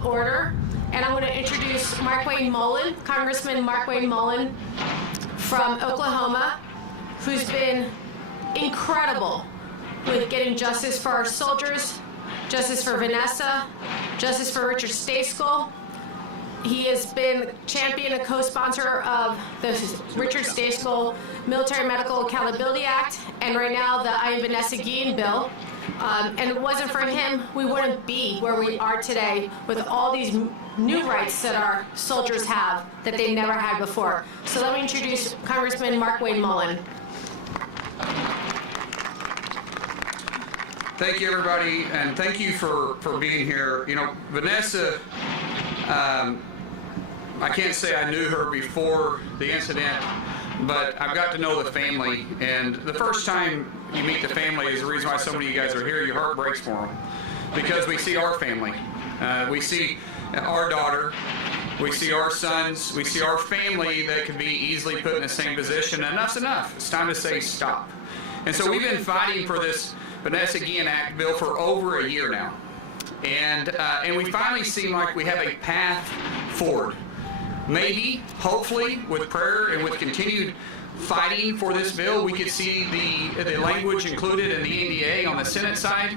of order, and I'm going to introduce Congressman Markwayne Mullin from Oklahoma, who's been incredible with getting justice for our soldiers, justice for Vanessa, justice for Richard Stayskull. He has been champion and co-sponsor of the Richard Stayskull Military Medical Accountability Act, and right now the I Am Vanessa Guillen bill. And it wasn't for him, we wouldn't be where we are today with all these new rights that our soldiers have that they never had before. So let me introduce Congressman Markwayne Mullin. Thank you, everybody, and thank you for being here. You know, Vanessa, I can't say I knew her before the incident, but I've got to know the family, and the first time you meet the family is the reason why so many of you guys are here. Your heart breaks for them, because we see our family. We see our daughter, we see our sons, we see our family that could be easily put in the same position. Enough's enough. It's time to say stop. And so we've been fighting for this Vanessa Guillen Act bill for over a year now. And we finally seem like we have a path forward. Maybe, hopefully, with prayer and with continued fighting for this bill, we could see the language included in the NDA on the Senate side.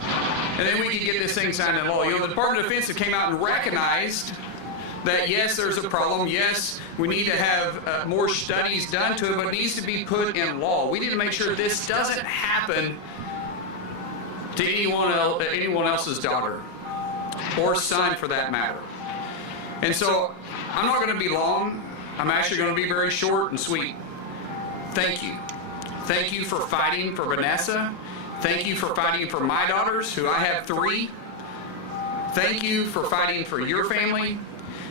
And then we could get this thing signed into law. You know, the Department of Defense have came out and recognized that, yes, there's a problem. Yes, we need to have more studies done to it, but it needs to be put in law. We need to make sure this doesn't happen to anyone else's daughter or son, for that matter. And so I'm not going to be long. I'm actually going to be very short and sweet. Thank you. Thank you for fighting for Vanessa. Thank you for fighting for my daughters, who I have 3. Thank you for fighting for your family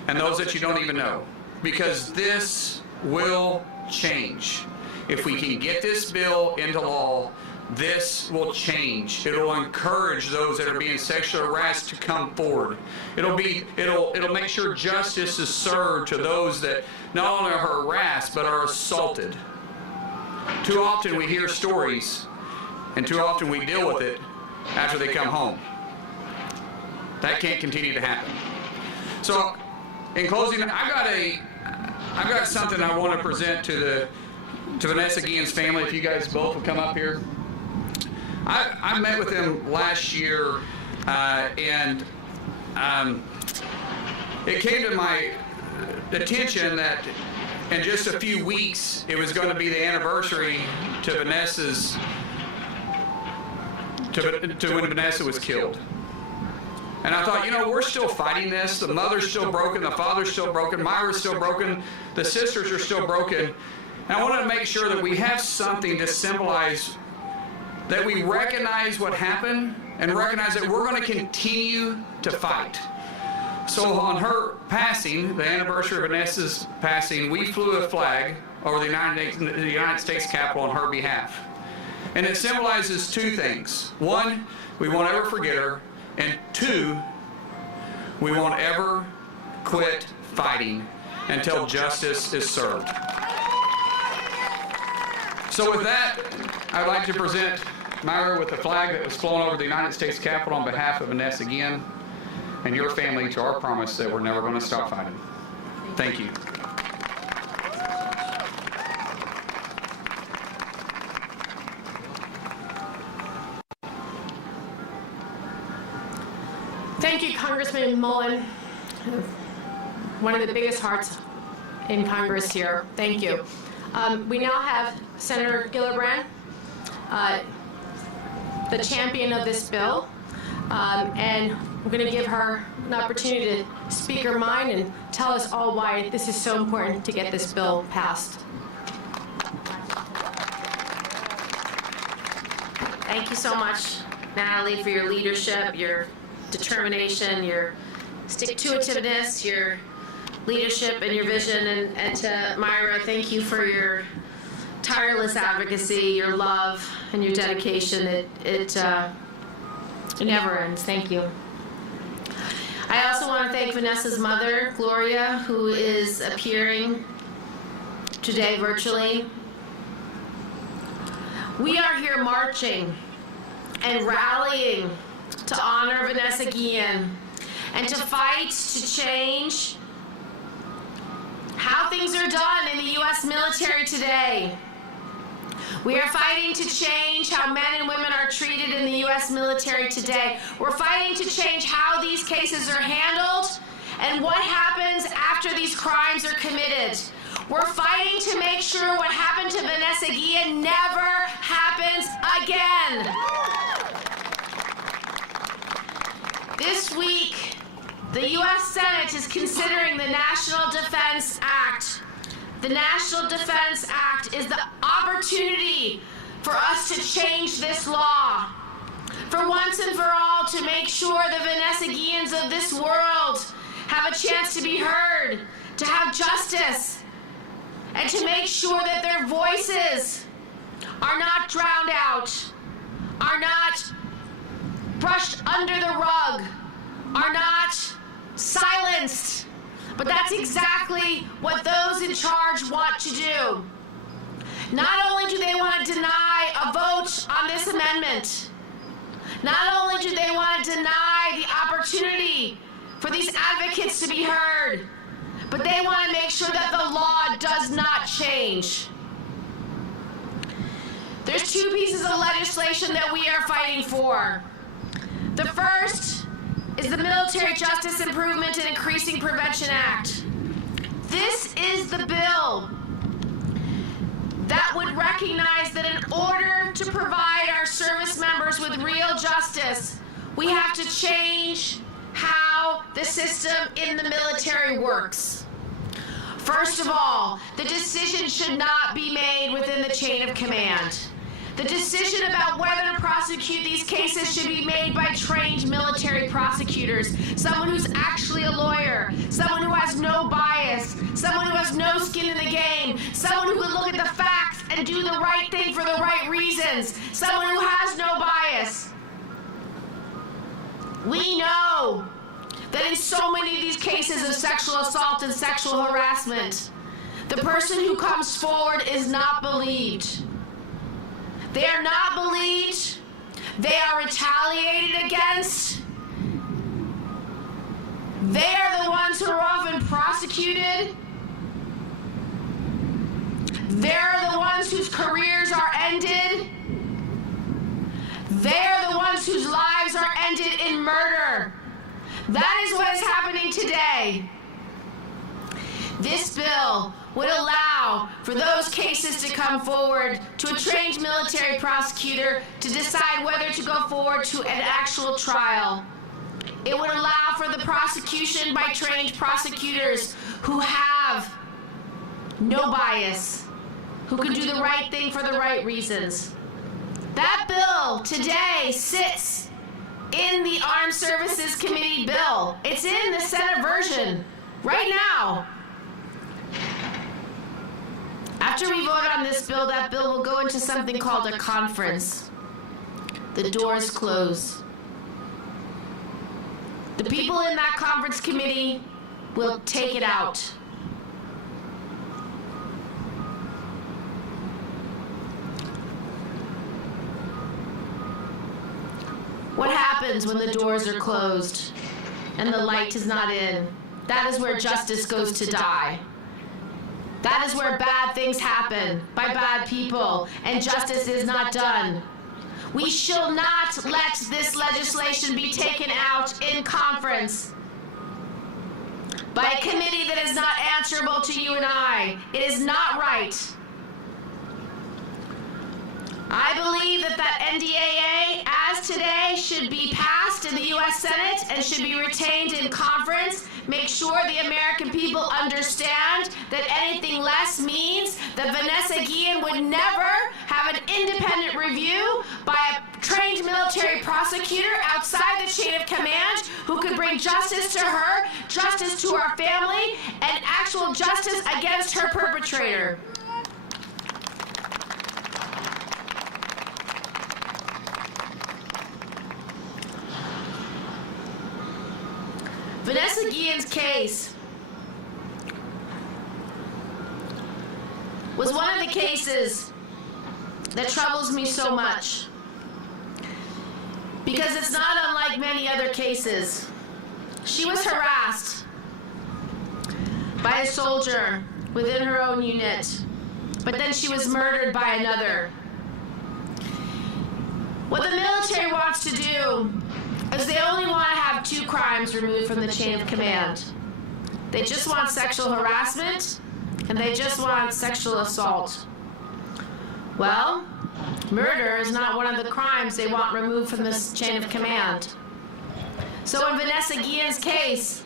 and those that you don't even know, because this will change. If we can get this bill into law, this will change. It'll encourage those that are being sexually harassed to come forward. It'll make sure justice is served to those that not only are harassed but are assaulted. Too often we hear stories, and too often we deal with it after they come home. That can't continue to happen. So, in closing, I've got something I want to present to Vanessa Guillen's family. If you guys both will come up here. I met with them last year, and it came to my attention that in just a few weeks it was going to be the anniversary to Vanessa's to when Vanessa was killed. And I thought, you know, we're still fighting this. The mother's still broken, the father's still broken, Myra's still broken, the sisters are still broken. And I wanted to make sure that we have something to symbolize that we recognize what happened and recognize that we're going to continue to fight. So on her passing, the anniversary of Vanessa's passing, we flew a flag over the United States Capitol on her behalf. And it symbolizes 2 things. 1, we won't ever forget her. And 2, we won't ever quit fighting until justice is served. So with that, I'd like to present Myra with the flag that was flown over the United States Capitol on behalf of Vanessa Guillen and your family, to our promise that we're never going to stop fighting. Thank you. Thank you, Congressman Mullin, one of the biggest hearts in Congress here. Thank you. We now have Senator Gillibrand, the champion of this bill, and we're going to give her an opportunity to speak her mind and tell us all why this is so important to get this bill passed. Thank you so much, Natalie, for your leadership, your determination, your stick-to-itiveness, your leadership and your vision, and to Myra, thank you for your tireless advocacy, your love, and your dedication. It never ends. Thank you. I also want to thank Vanessa's mother, Gloria, who is appearing today virtually. We are here marching and rallying to honor Vanessa Guillen and to fight to change how things are done in the U.S. military today. We are fighting to change how men and women are treated in the U.S. military today. We're fighting to change how these cases are handled and what happens after these crimes are committed. We're fighting to make sure what happened to Vanessa Guillen never happens again. This week, the U.S. Senate is considering the National Defense Act. The National Defense Act is the opportunity for us to change this law. For once and for all, to make sure the Vanessa Guillens of this world have a chance to be heard, to have justice, and to make sure that their voices are not drowned out, are not brushed under the rug, are not silenced. But that's exactly what those in charge want to do. Not only do they want to deny a vote on this amendment, not only do they want to deny the opportunity for these advocates to be heard, but they want to make sure that the law does not change. There's two pieces of legislation that we are fighting for. The first is the Military Justice Improvement and Increasing Prevention Act. This is the bill that would recognize that in order to provide our service members with real justice, we have to change how the system in the military works. First of all, the decision should not be made within the chain of command. The decision about whether to prosecute these cases should be made by trained military prosecutors, someone who's actually a lawyer, someone who has no bias, someone who has no skin in the game, someone who can look at the facts and do the right thing for the right reasons, someone who has no bias. We know that in so many of these cases of sexual assault and sexual harassment, the person who comes forward is not believed. They are not believed. They are retaliated against. They are the ones who are often prosecuted. They're the ones whose careers are ended. They're the ones whose lives are ended in murder. That is what is happening today. This bill would allow for those cases to come forward to a trained military prosecutor to decide whether to go forward to an actual trial. It would allow for the prosecution by trained prosecutors who have no bias, who can do the right thing for the right reasons. That bill today sits in the Armed Services Committee bill. It's in the Senate version right now. After we vote on this bill, that bill will go into something called a conference. The doors close. The people in that conference committee will take it out. What happens when the doors are closed and the light is not in? That is where justice goes to die. That is where bad things happen by bad people and justice is not done. We shall not let this legislation be taken out in conference by a committee that is not answerable to you and I. It is not right. I believe that NDAA, as today, should be passed in the U.S. Senate and should be retained in conference. Make sure the American people understand that anything less means that Vanessa Guillen would never have an independent review by a trained military prosecutor outside the chain of command who could bring justice to her, justice to our family, and actual justice against her perpetrator. Vanessa Guillen's case was one of the cases that troubles me so much because it's not unlike many other cases. She was harassed by a soldier within her own unit, but then she was murdered by another. What the military wants to do is they only want to have 2 crimes removed from the chain of command. They just want sexual harassment, and they just want sexual assault. Well, murder is not one of the crimes they want removed from this chain of command. So in Vanessa Guillen's case,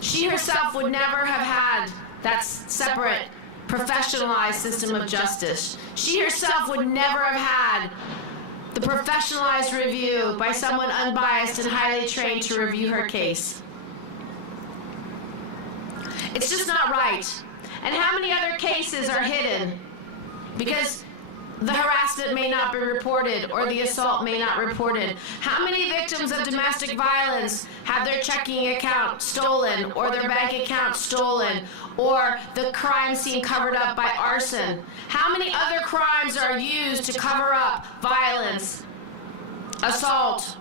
she herself would never have had that separate, professionalized system of justice. She herself would never have had the professionalized review by someone unbiased and highly trained to review her case. It's just not right. And how many other cases are hidden because the harassment may not be reported or the assault may not be reported? How many victims of domestic violence have their checking account stolen or their bank account stolen or the crime scene covered up by arson? How many other crimes are used to cover up violence, assault?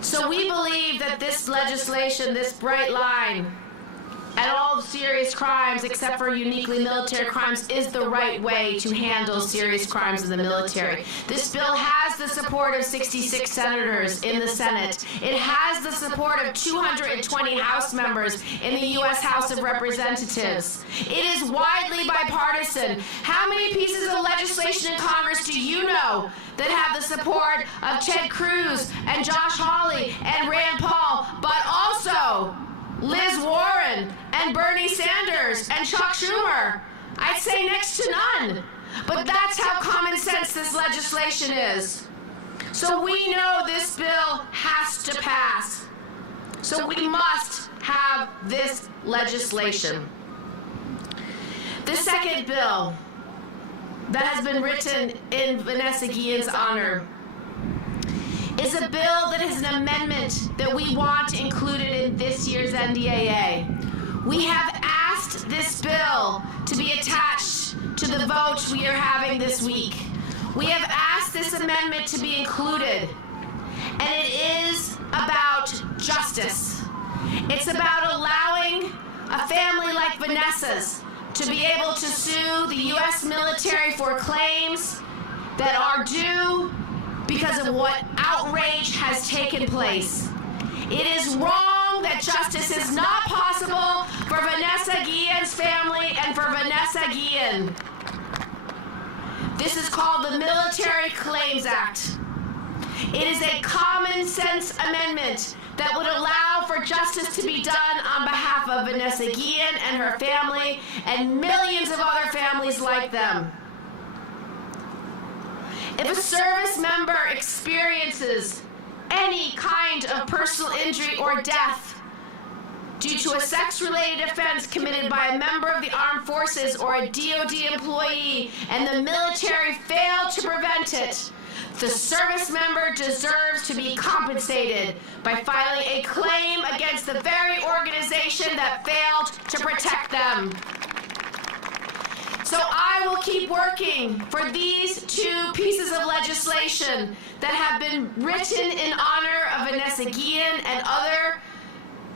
So we believe that this legislation, this bright line, at all serious crimes except for uniquely military crimes, is the right way to handle serious crimes in the military. This bill has the support of 66 senators in the Senate. It has the support of 220 House members in the U.S. House of Representatives. It is widely bipartisan. How many pieces of legislation in Congress do you know that have the support of Ted Cruz and Josh Hawley and Rand Paul, but also Liz Warren and Bernie Sanders and Chuck Schumer? I'd say next to none. But that's how common sense this legislation is. So we know this bill has to pass. So we must have this legislation. The second bill that has been written in Vanessa Guillen's honor is a bill that is an amendment that we want included in this year's NDAA. We have asked this bill to be attached to the vote we are having this week. We have asked this amendment to be included, and it is about justice. It's about allowing a family like Vanessa's to be able to sue the U.S. military for claims that are due because of what outrage has taken place. It is wrong that justice is not possible for Vanessa Guillen's family and for Vanessa Guillen. This is called the Military Claims Act. It is a common sense amendment that would allow for justice to be done on behalf of Vanessa Guillen and her family and millions of other families like them. If a service member experiences any kind of personal injury or death due to a sex-related offense committed by a member of the armed forces or a DoD employee and the military failed to prevent it, the service member deserves to be compensated by filing a claim against the very organization that failed to protect them. So I will keep working for these 2 pieces of legislation that have been written in honor of Vanessa Guillen and other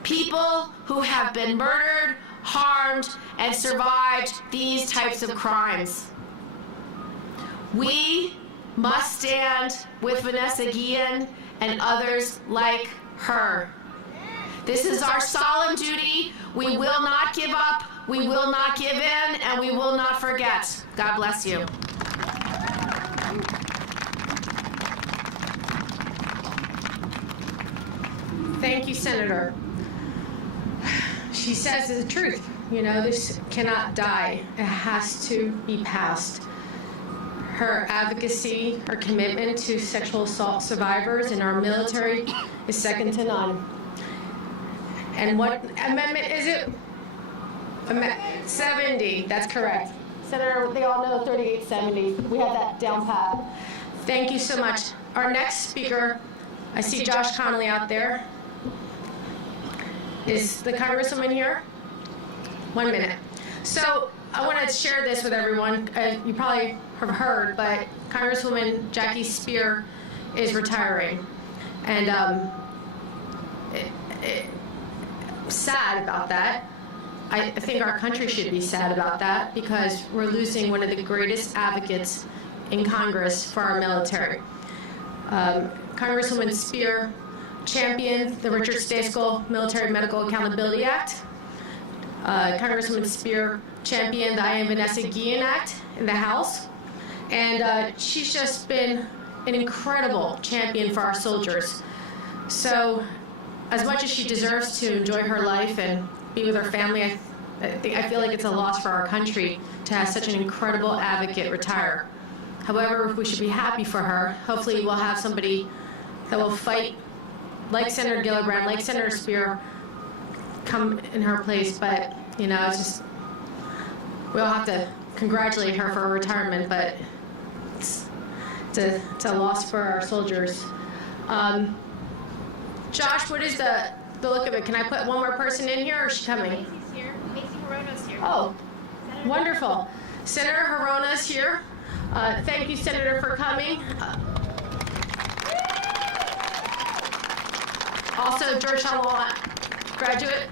people who have been murdered, harmed, and survived these types of crimes. We must stand with Vanessa Guillen and others like her. This is our solemn duty. We will not give up, we will not give in, and we will not forget. God bless you. Thank you, Senator. She says the truth. You know, this cannot die. It has to be passed. Her advocacy, her commitment to sexual assault survivors in our military is second to none. And what amendment is it? 70, that's correct. Senator, they all know 3870. We have that down pat. Thank you so much. Our next speaker, I see Josh Connolly out there. Is the Congresswoman here? 1 minute. So I want to share this with everyone. You probably have heard, but Congresswoman Jackie Speier is retiring. And sad about that. I think our country should be sad about that because we're losing one of the greatest advocates in Congress for our military. Congresswoman Speier championed the Richard Staeskel Military Medical Accountability Act. Congresswoman Speier championed the I Am Vanessa Guillen Act in the House. And she's just been an incredible champion for our soldiers. So as much as she deserves to enjoy her life and be with her family, I feel like it's a loss for our country to have such an incredible advocate retire. However, we should be happy for her. Hopefully we'll have somebody that will fight like Senator Gillibrand, like Senator Speier, come in her place. But, you know, it's just, we'll have to congratulate her for her retirement, but it's a loss for our soldiers. Josh, what is the look of it? Can I put one more person in here, or is she coming? Macy's here. Macy Hirono's here. Oh, wonderful. Senator Hirono's here. Thank you, Senator, for coming. Also, Georgetown Law graduate.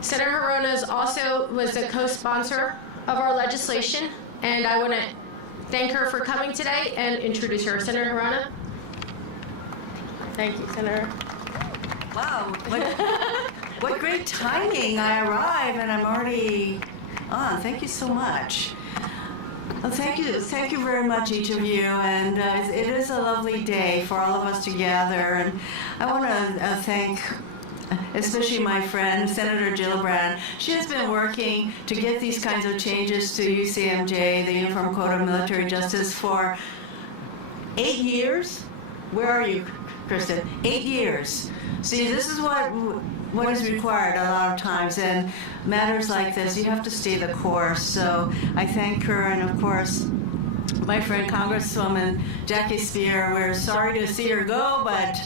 Senator Hirono's also was a co-sponsor of our legislation, and I want to thank her for coming today and introduce her. Senator Hirono. Thank you, Senator. Wow, what great timing. I arrive and I'm already on. Thank you so much. Well, thank you very much, each of you. And it is a lovely day for all of us to gather. And I want to thank especially my friend, Senator Gillibrand. She has been working to get these kinds of changes to UCMJ, the Uniform Code of Military Justice, for 8 years. Where are you, Kristen? 8 years. See, this is what is required a lot of times, and matters like this, you have to stay the course. So I thank her, and of course, my friend Congresswoman Jackie Speier. We're sorry to see her go, but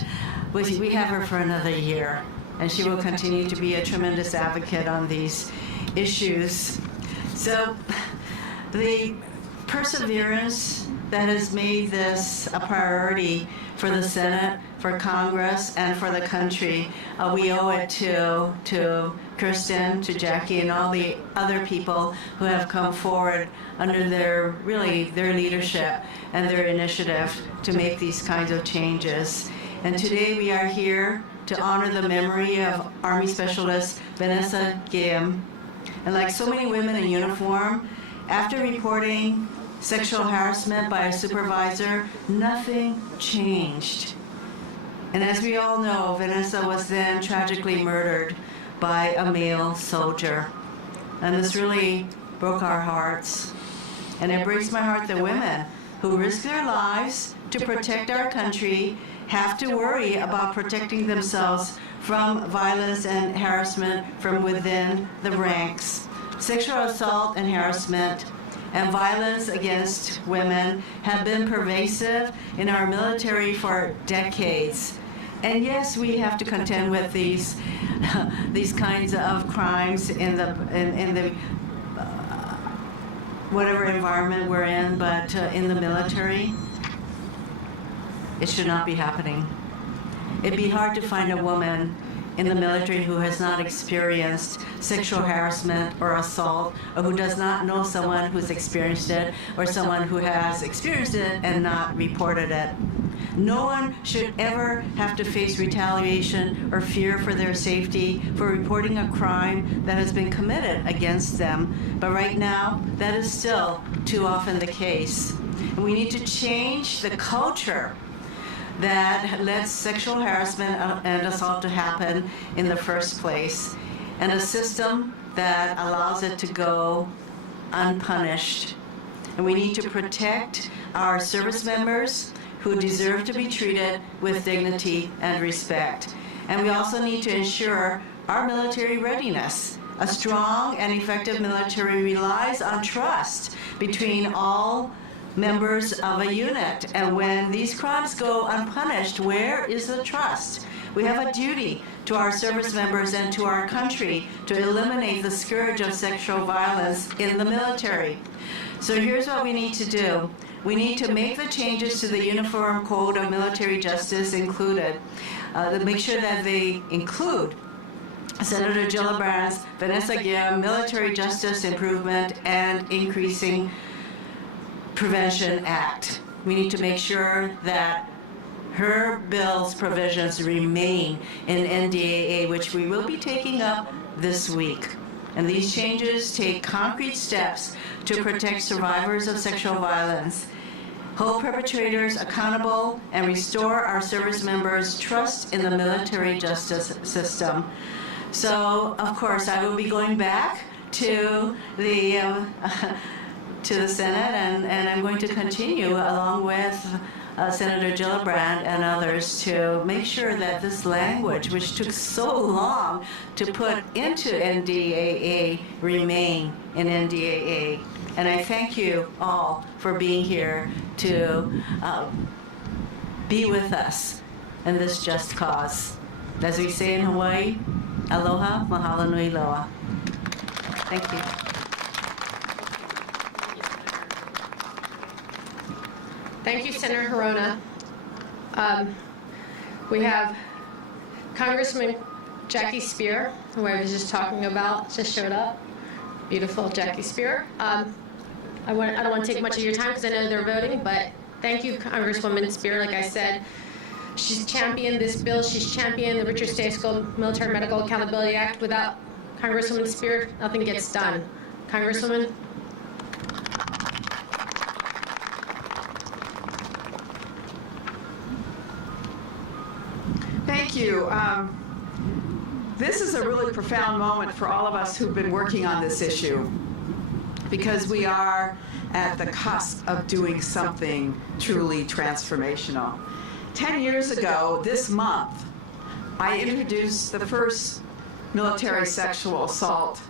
we have her for another year, and she will continue to be a tremendous advocate on these issues. So the perseverance that has made this a priority for the Senate, for Congress, and for the country, we owe it to Kirsten, to Jackie, and all the other people who have come forward under their leadership and their initiative to make these kinds of changes. And today we are here to honor the memory of Army Specialist Vanessa Guillen. And like so many women in uniform, after reporting sexual harassment by a supervisor, nothing changed. And as we all know, Vanessa was then tragically murdered by a male soldier. And this really broke our hearts. And it breaks my heart that women who risk their lives to protect our country have to worry about protecting themselves from violence and harassment from within the ranks. Sexual assault and harassment and violence against women have been pervasive in our military for decades. And yes, we have to contend with these kinds of crimes in the whatever environment we're in, but in the military, it should not be happening. It'd be hard to find a woman in the military who has not experienced sexual harassment or assault, or who does not know someone who's experienced it, or someone who has experienced it and not reported it. No one should ever have to face retaliation or fear for their safety for reporting a crime that has been committed against them. But right now, that is still too often the case. And we need to change the culture that lets sexual harassment and assault to happen in the first place, and a system that allows it to go unpunished. And we need to protect our service members who deserve to be treated with dignity and respect. And we also need to ensure our military readiness. A strong and effective military relies on trust between all members of a unit. And when these crimes go unpunished, where is the trust? We have a duty to our service members and to our country to eliminate the scourge of sexual violence in the military. So here's what we need to do. we need to make the changes to the Uniform Code of Military Justice included, to make sure that they include Senator Gillibrand's Vanessa Guillen Military Justice Improvement and Increasing Prevention Act. We need to make sure that her bill's provisions remain in NDAA, which we will be taking up this week. And these changes take concrete steps to protect survivors of sexual violence, hold perpetrators accountable, and restore our service members' trust in the military justice system. So, of course, I will be going back to the Senate, and I'm going to continue along with Senator Gillibrand and others to make sure that this language, which took so long to put into NDAA, remain in NDAA. And I thank you all for being here to be with us in this just cause. As we say in Hawaii, aloha, mahalo nui loa. Thank you. Thank you, Senator Hirona. We have Congressman Jackie Speier, who I was just talking about, just showed up. Beautiful Jackie Speier. I don't want to take much of your time because I know they're voting, but thank you, Congresswoman Speier. Like I said, she's championed this bill. She's championed the Richard Stay-School Military Medical Accountability Act. Without Congresswoman Speier, nothing gets done. Congresswoman? Thank you. This is a really profound moment for all of us who've been working on this issue, because we are at the cusp of doing something truly transformational. 10 years ago, this month, I introduced the first military sexual assault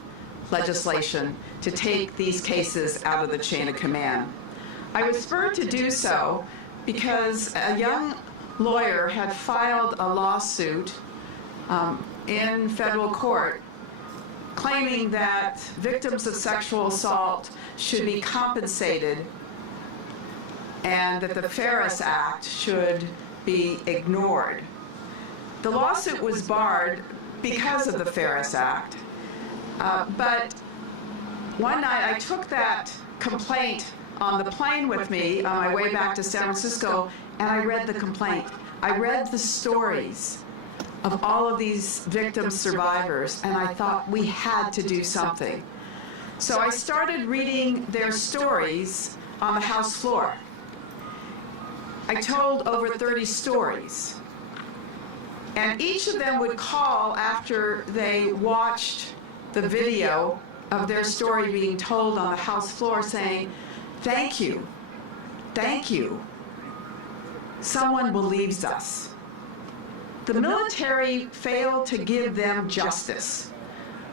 legislation to take these cases out of the chain of command. I was spurred to do so because a young lawyer had filed a lawsuit in federal court claiming that victims of sexual assault should be compensated and that the Ferris Act should be ignored. The lawsuit was barred because of the Ferris Act, but one night I took that complaint on the plane with me on my way back to San Francisco, and I read the complaint. I read the stories of all of these victim survivors, and I thought we had to do something. So I started reading their stories on the House floor. I told over 30 stories, and each of them would call after they watched the video of their story being told on the House floor saying, "Thank you, thank you. Someone believes us." The military failed to give them justice,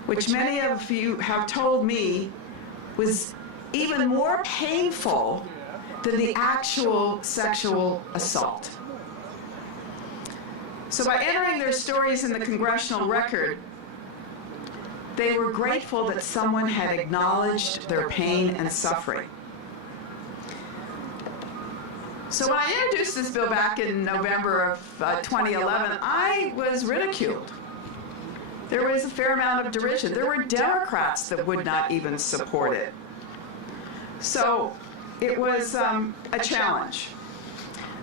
which many of you have told me was even more painful than the actual sexual assault. So by entering their stories in the congressional record, they were grateful that someone had acknowledged their pain and suffering. So when I introduced this bill back in November of 2011, I was ridiculed. There was a fair amount of derision. There were Democrats that would not even support it. So it was a challenge.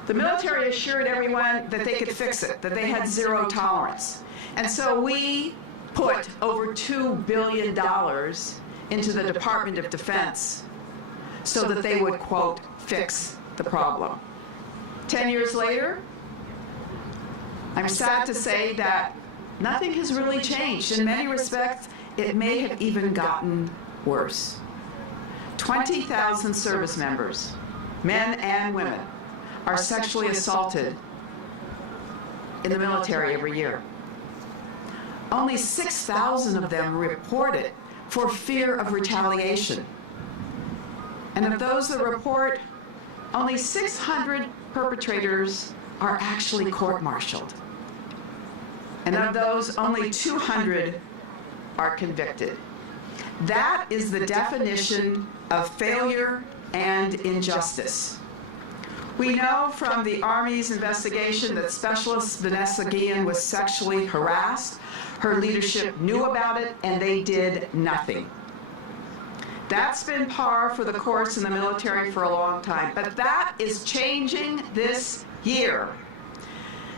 The military assured everyone that they could fix it, that they had zero tolerance. And so we put over $2 billion into the Department of Defense so that they would, quote, fix the problem. 10 years later, I'm sad to say that nothing has really changed. In many respects, it may have even gotten worse. 20,000 service members, men and women, are sexually assaulted in the military every year. Only 6,000 of them report it for fear of retaliation. And of those that report, only 600 perpetrators are actually court-martialed. And of those, only 200 are convicted. That is the definition of failure and injustice. We know from the Army's investigation that Specialist Vanessa Guillen was sexually harassed. Her leadership knew about it, and they did nothing. That's been par for the course in the military for a long time, but that is changing this year.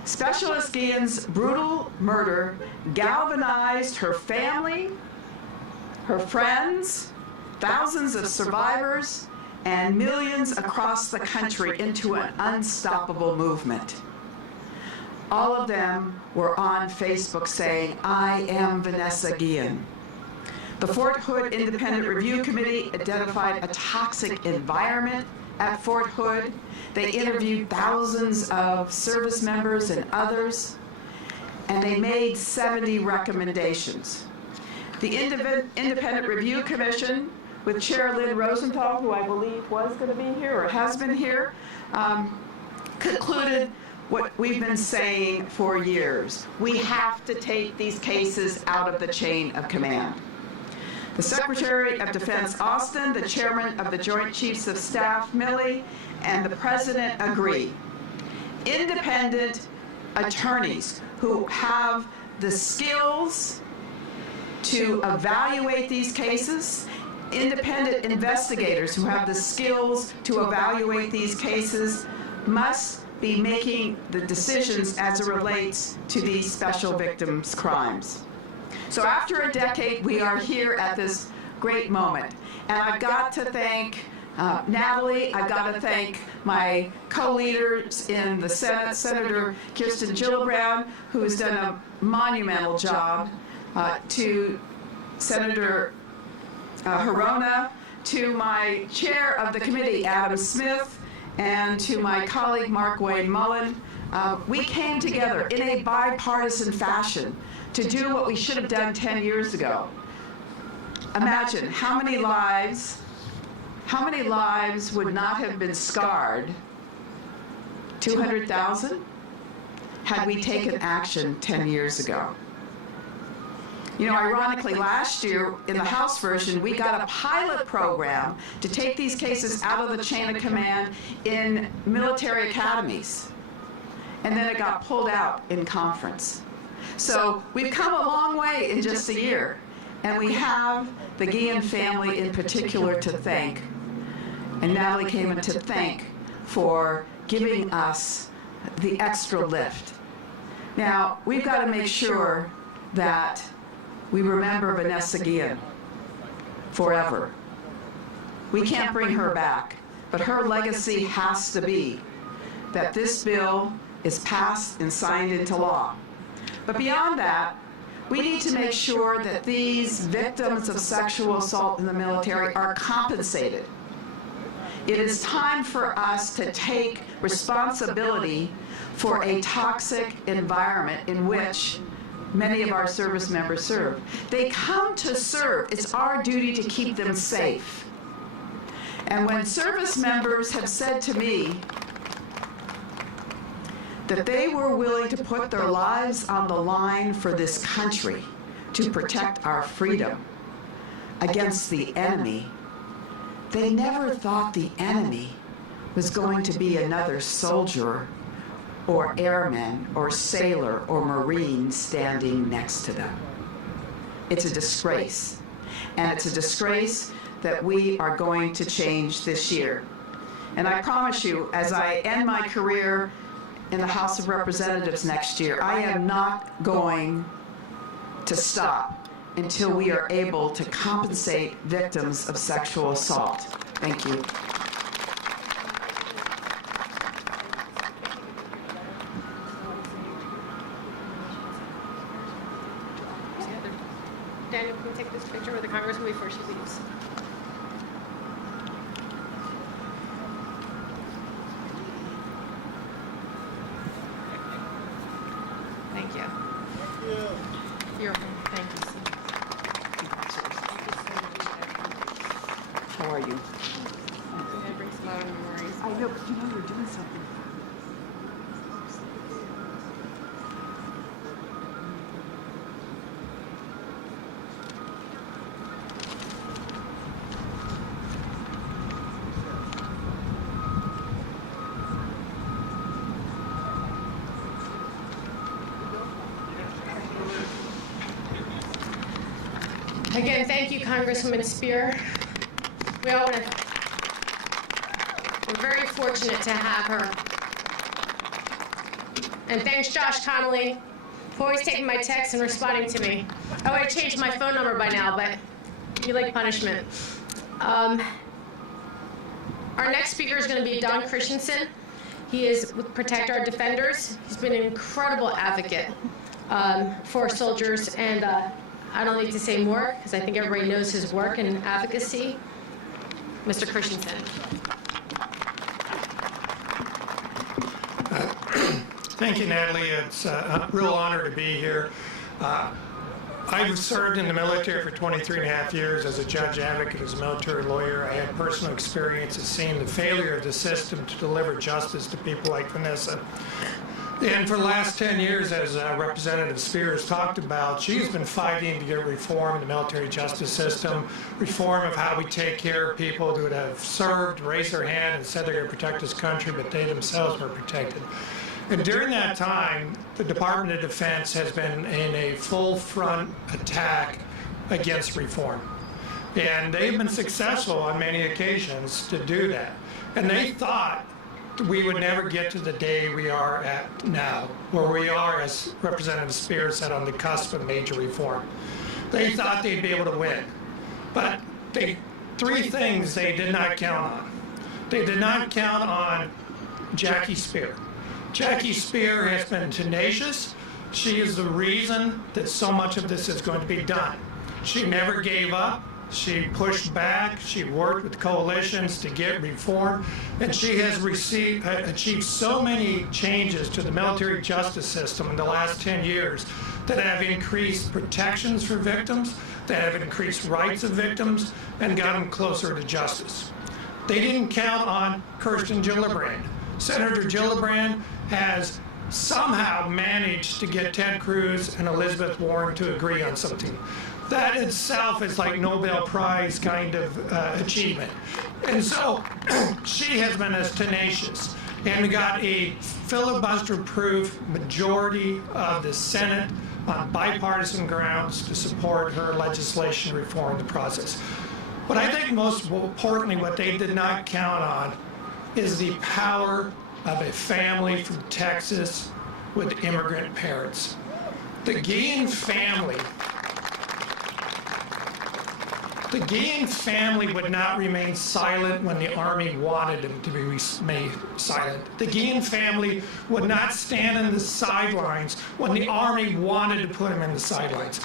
Specialist Guillen's brutal murder galvanized her family, her friends, thousands of survivors, and millions across the country into an unstoppable movement. All of them were on Facebook saying, "I am Vanessa Guillen." The Fort Hood Independent Review Committee identified a toxic environment at Fort Hood. They interviewed thousands of service members and others, and they made 70 recommendations. The Independent Review Commission, with Chair Lynn Rosenthal, who I believe was going to be here or has been here, concluded what we've been saying for years. We have to take these cases out of the chain of command. The Secretary of Defense Austin, the Chairman of the Joint Chiefs of Staff Milley, and the President agree. Independent attorneys who have the skills to evaluate these cases, independent investigators who have the skills to evaluate these cases must be making the decisions as it relates to these special victims' crimes. So after a decade, we are here at this great moment. And I've got to thank Natalie, I've got to thank my co-leaders in the Senate, Senator Kirsten Gillibrand, who has done a monumental job, to Senator Hirona, to my chair of the committee, Adam Smith, and to my colleague, Mark Wayne Mullen. We came together in a bipartisan fashion to do what we should have done 10 years ago. Imagine how many lives would not have been scarred, 200,000, had we taken action 10 years ago. You know, ironically, last year in the House version, we got a pilot program to take these cases out of the chain of command in military academies. And then it got pulled out in conference. So we've come a long way in just a year. And we have the Guillen family in particular to thank. And Natalie came in to thank for giving us the extra lift. Now, we've got to make sure that we remember Vanessa Guillen forever. We can't bring her back, but her legacy has to be that this bill is passed and signed into law. But beyond that, we need to make sure that these victims of sexual assault in the military are compensated. It is time for us to take responsibility for a toxic environment in which many of our service members serve. They come to serve. It's our duty to keep them safe. And when service members have said to me that they were willing to put their lives on the line for this country to protect our freedom against the enemy, they never thought the enemy was going to be another soldier or airman or sailor or marine standing next to them. It's a disgrace. And it's a disgrace that we are going to change this year. And I promise you, as I end my career in the House of Representatives next year, I am not going to stop until we are able to compensate victims of sexual assault. Thank you. Daniel, can we take this picture with the Congressman before she leaves? Thank you. You're welcome. Thank you. How are you? It brings a lot of memories. I know, but you know you're doing something. Again, thank you, Congresswoman Speier. We're very fortunate to have her. And thanks, Josh Connolly, for always taking my texts and responding to me. I would have changed my phone number by now, but you like punishment. Our next speaker is going to be Don Christensen. He is with Protect Our Defenders. He's been an incredible advocate for soldiers, and I don't need to say more because I think everybody knows his work in advocacy. Mr. Christensen. Thank you, Natalie. It's a real honor to be here. I've served in the military for 23 and a half years as a judge advocate, as a military lawyer. I have personal experience of seeing the failure of the system to deliver justice to people like Vanessa. And for the last 10 years, as Representative Speier has talked about, she's been fighting to get reform in the military justice system, reform of how we take care of people who have served, raised their hand, and said they're going to protect this country, but they themselves were protected. And during that time, the Department of Defense has been in a full front attack against reform. And they've been successful on many occasions to do that. And they thought we would never get to the day we are at now, where we are, as Representative Speier said, on the cusp of major reform. They thought they'd be able to win. But three things they did not count on. They did not count on Jackie Speier. Jackie Speier has been tenacious. She is the reason that so much of this is going to be done. She never gave up. She pushed back. She worked with coalitions to get reform. And she has achieved so many changes to the military justice system in the last 10 years that have increased protections for victims, that have increased rights of victims, and got them closer to justice. They didn't count on Kirsten Gillibrand. Senator Gillibrand has somehow managed to get Ted Cruz and Elizabeth Warren to agree on something. That itself is like Nobel Prize kind of achievement. And so she has been as tenacious and got a filibuster-proof majority of the Senate on bipartisan grounds to support her legislation to reform the process. But I think most importantly, what they did not count on is the power of a family from Texas with immigrant parents. The Guillen family would not remain silent when the Army wanted them to be made silent. The Guillen family would not stand in the sidelines when the Army wanted to put them in the sidelines.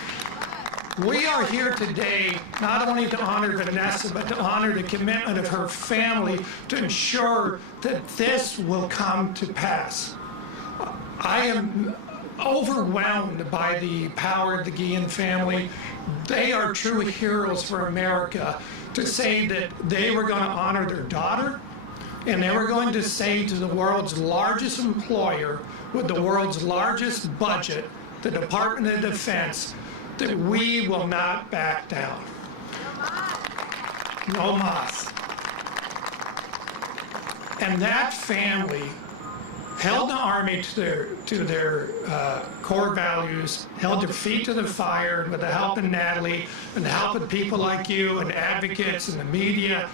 We are here today not only to honor Vanessa, but to honor the commitment of her family to ensure that this will come to pass. I am overwhelmed by the power of the Guillen family. They are true heroes for America to say that they were going to honor their daughter, and they were going to say to the world's largest employer with the world's largest budget, the Department of Defense, that we will not back down. No mas. And that family held the Army to their core values, held their feet to the fire with the help of Natalie and the help of people like you and advocates and the media,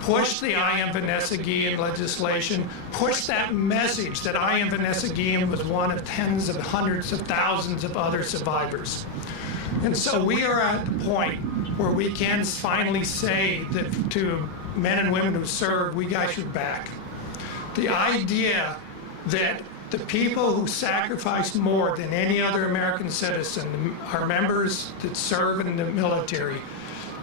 pushed the I Am Vanessa Guillen legislation, pushed that message that I Am Vanessa Guillen was one of tens of hundreds of thousands of other survivors. And so we are at the point where we can finally say that to men and women who serve, we got your back. The idea that the people who sacrifice more than any other American citizen, our members that serve in the military,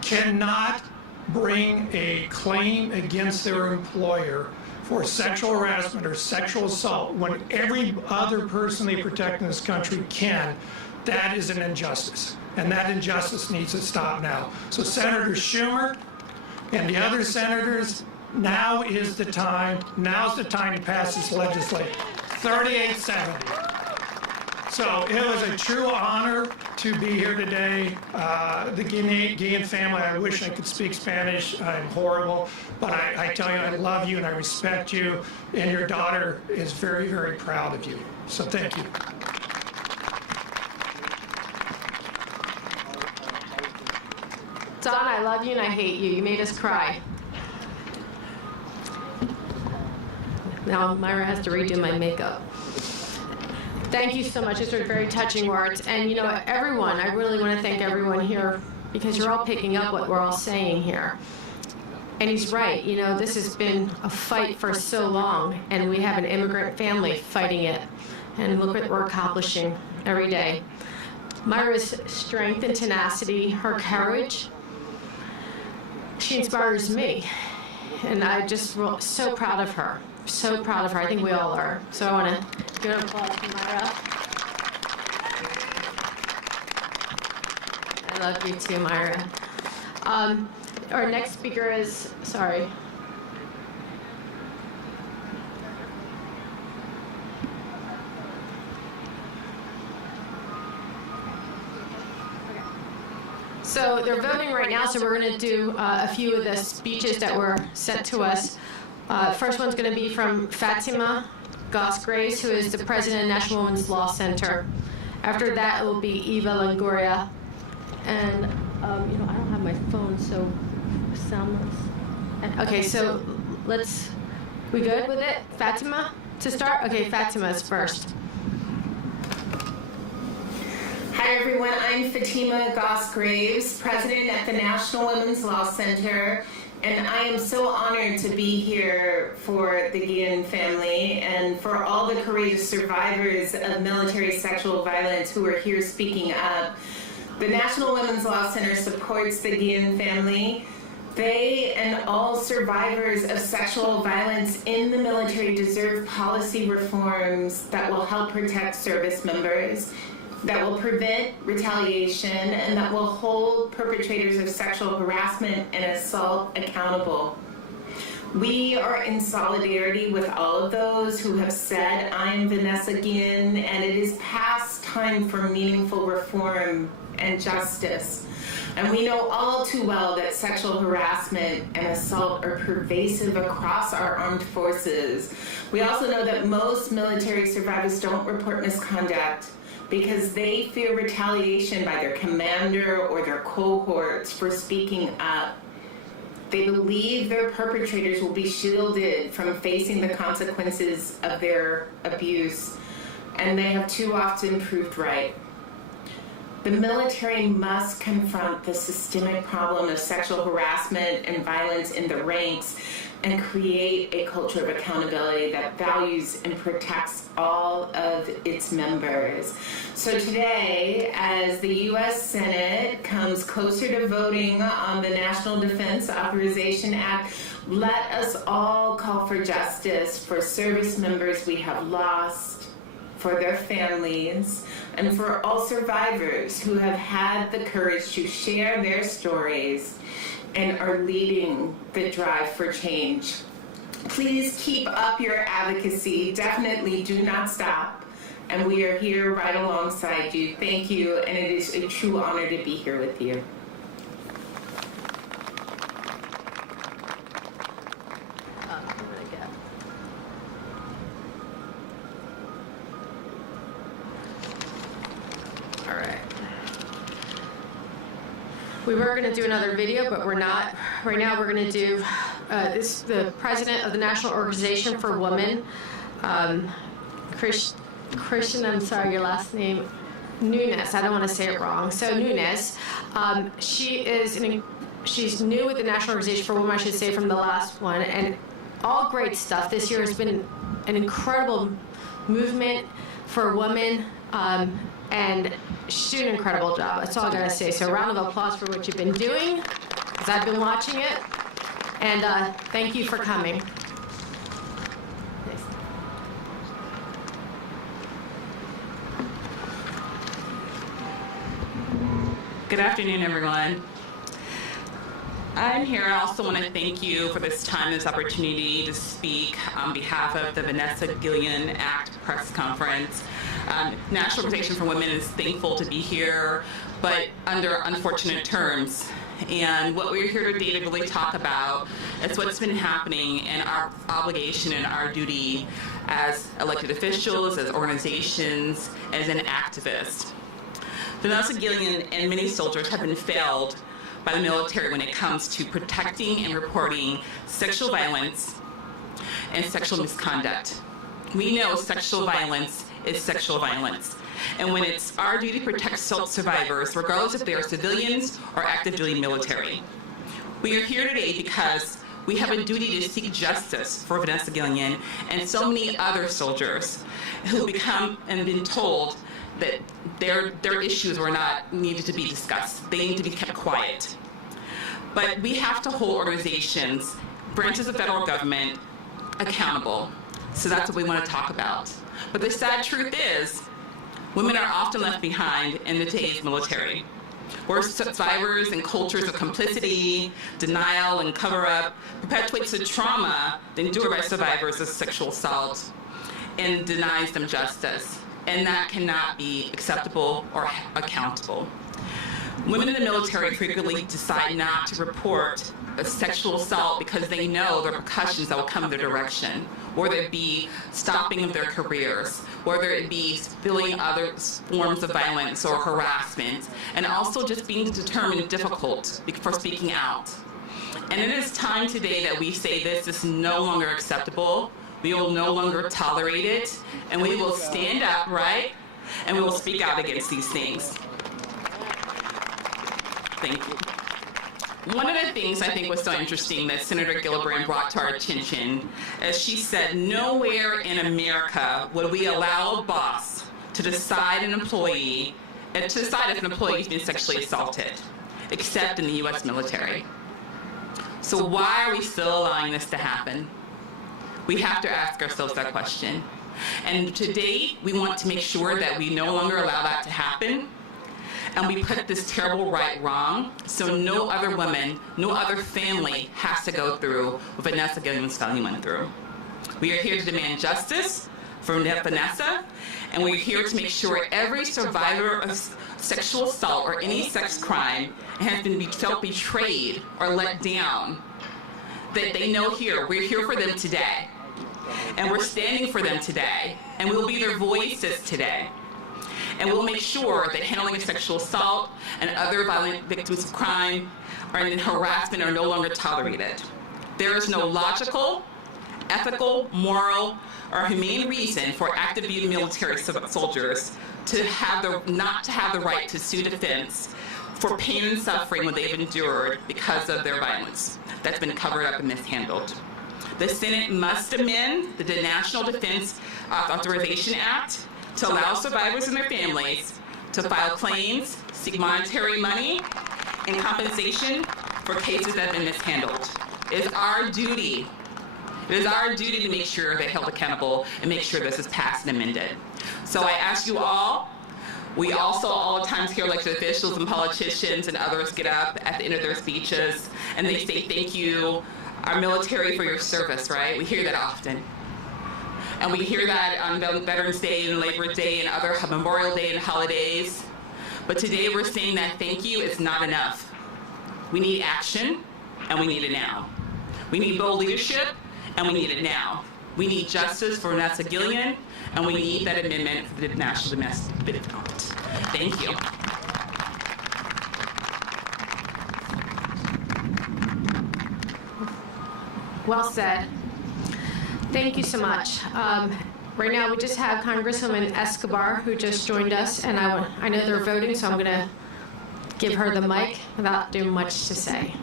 cannot bring a claim against their employer for sexual harassment or sexual assault when every other person they protect in this country can, that is an injustice. And that injustice needs to stop now. So Senator Schumer and the other senators, now is the time. Now's the time to pass this legislation. 3870. So it was a true honor to be here today. The Guillen family, I wish I could speak Spanish. I'm horrible. But I tell you, I love you and I respect you. And your daughter is very, very proud of you. So thank you. Don, I love you and I hate you. You made us cry. Now Myra has to redo my makeup. Thank you so much. These were very touching words. And you know, everyone, I really want to thank everyone here because you're all picking up what we're all saying here. And he's right. You know, this has been a fight for so long, and we have an immigrant family fighting it. And look what we're accomplishing every day. Myra's strength and tenacity, her courage, she inspires me. And I just so proud of her. So proud of her. I think we all are. So I want to give an applause to Myra. I love you too, Myra. Our next speaker is, sorry. So they're voting right now, so we're going to do a few of the speeches that were sent to us. First one's going to be from Fatima Goss-Grace, who is the president of National Women's Law Center. After that, it will be Eva Longoria. And, you know, I don't have my phone, so soundless. Okay, so we good with it? Fatima to start? Okay, Fatima's first. Hi everyone, I'm Fatima Goss-Graves, president at the National Women's Law Center, and I am so honored to be here for the Guillen family and for all the courageous survivors of military sexual violence who are here speaking up. The National Women's Law Center supports the Guillen family. They and all survivors of sexual violence in the military deserve policy reforms that will help protect service members, that will prevent retaliation, and that will hold perpetrators of sexual harassment and assault accountable. We are in solidarity with all of those who have said, I'm Vanessa Guillen, and it is past time for meaningful reform and justice. And we know all too well that sexual harassment and assault are pervasive across our armed forces. We also know that most military survivors don't report misconduct because they fear retaliation by their commander or their cohorts for speaking up. They believe their perpetrators will be shielded from facing the consequences of their abuse, and they have too often proved right. The military must confront the systemic problem of sexual harassment and violence in the ranks and create a culture of accountability that values and protects all of its members. So today, as the U.S. Senate comes closer to voting on the National Defense Authorization Act, let us all call for justice for service members we have lost, for their families, and for all survivors who have had the courage to share their stories and are leading the drive for change. Please keep up your advocacy. Definitely do not stop. And we are here right alongside you. Thank you, and it is a true honor to be here with you. We were going to do another video, but we're not. Right now we're going to do the president of the National Organization for Women, Christian, I'm sorry, your last name, Nunes. I don't want to say it wrong. So Nunes, she's new with the National Organization for Women, I should say, from the last one, and all great stuff. This year has been an incredible movement for women, and she's doing an incredible job. That's all I gotta say. So a round of applause for what you've been doing, because I've been watching it. And thank you for coming. Good afternoon, everyone. I'm here. I also want to thank you for this time, this opportunity to speak on behalf of the Vanessa Guillen Act press conference. National Organization for Women is thankful to be here, but under unfortunate terms. And what we're here today to really talk about is what's been happening and our obligation and our duty as elected officials, as organizations, as an activist. Vanessa Guillen and many soldiers have been failed by the military when it comes to protecting and reporting sexual violence and sexual misconduct. We know sexual violence is sexual violence. And when it's our duty to protect survivors, regardless if they are civilians or active duty military. We are here today because we have a duty to seek justice for Vanessa Guillen and so many other soldiers who become and been told that their issues were not needed to be discussed. They need to be kept quiet. But we have to hold organizations, branches of federal government, accountable. So that's what we want to talk about. But the sad truth is, women are often left behind in today's military, where survivors and cultures of complicity, denial, and cover-up perpetuates the trauma endured by survivors of sexual assault and denies them justice. And that cannot be acceptable or accountable. Women in the military frequently decide not to report a sexual assault because they know the repercussions that will come their direction, whether it be stopping of their careers, whether it be feeling other forms of violence or harassment, and also just being determined and difficult for speaking out. And it is time today that we say this is no longer acceptable. We will no longer tolerate it, and we will stand up, right? And we will speak out against these things. Thank you. One of the things I think was so interesting that Senator Gillibrand brought to our attention, as she said, nowhere in America would we allow a boss to decide if an employee has been sexually assaulted, except in the U.S. military. So why are we still allowing this to happen? We have to ask ourselves that question. And today, we want to make sure that we no longer allow that to happen, and we put this terrible right wrong, so no other woman, no other family has to go through what Vanessa Guillen's family went through. We are here to demand justice for Vanessa, and we're here to make sure every survivor of sexual assault or any sex crime has been felt betrayed or let down, that they know we're here for them today. And we're standing for them today, and we'll be their voices today. And we'll make sure that handling sexual assault and other violent victims of crime and harassment are no longer tolerated. There is no logical, ethical, moral, or humane reason for active duty military soldiers not to have the right to sue defense for pain and suffering when they've endured because of their violence that's been covered up and mishandled. The Senate must amend the National Defense Authorization Act to allow survivors and their families to file claims, seek monetary money, and compensation for cases that have been mishandled. It is our duty. It is our duty to make sure they're held accountable and make sure this is passed and amended. So I ask you all, we also all the times hear elected officials and politicians and others get up at the end of their speeches and they say thank you, our military, for your service, right? We hear that often. And we hear that on Veterans Day and Labor Day and other Memorial Day and holidays. But today we're saying that thank you is not enough. We need action, and we need it now. We need bold leadership, and we need it now. We need justice for Vanessa Guillen, and we need that amendment for the National Domestic Violence. Thank you. Well said. Thank you so much. Right now we just have Congresswoman Escobar who just joined us, and I know they're voting, so I'm going to give her the mic without doing much to say.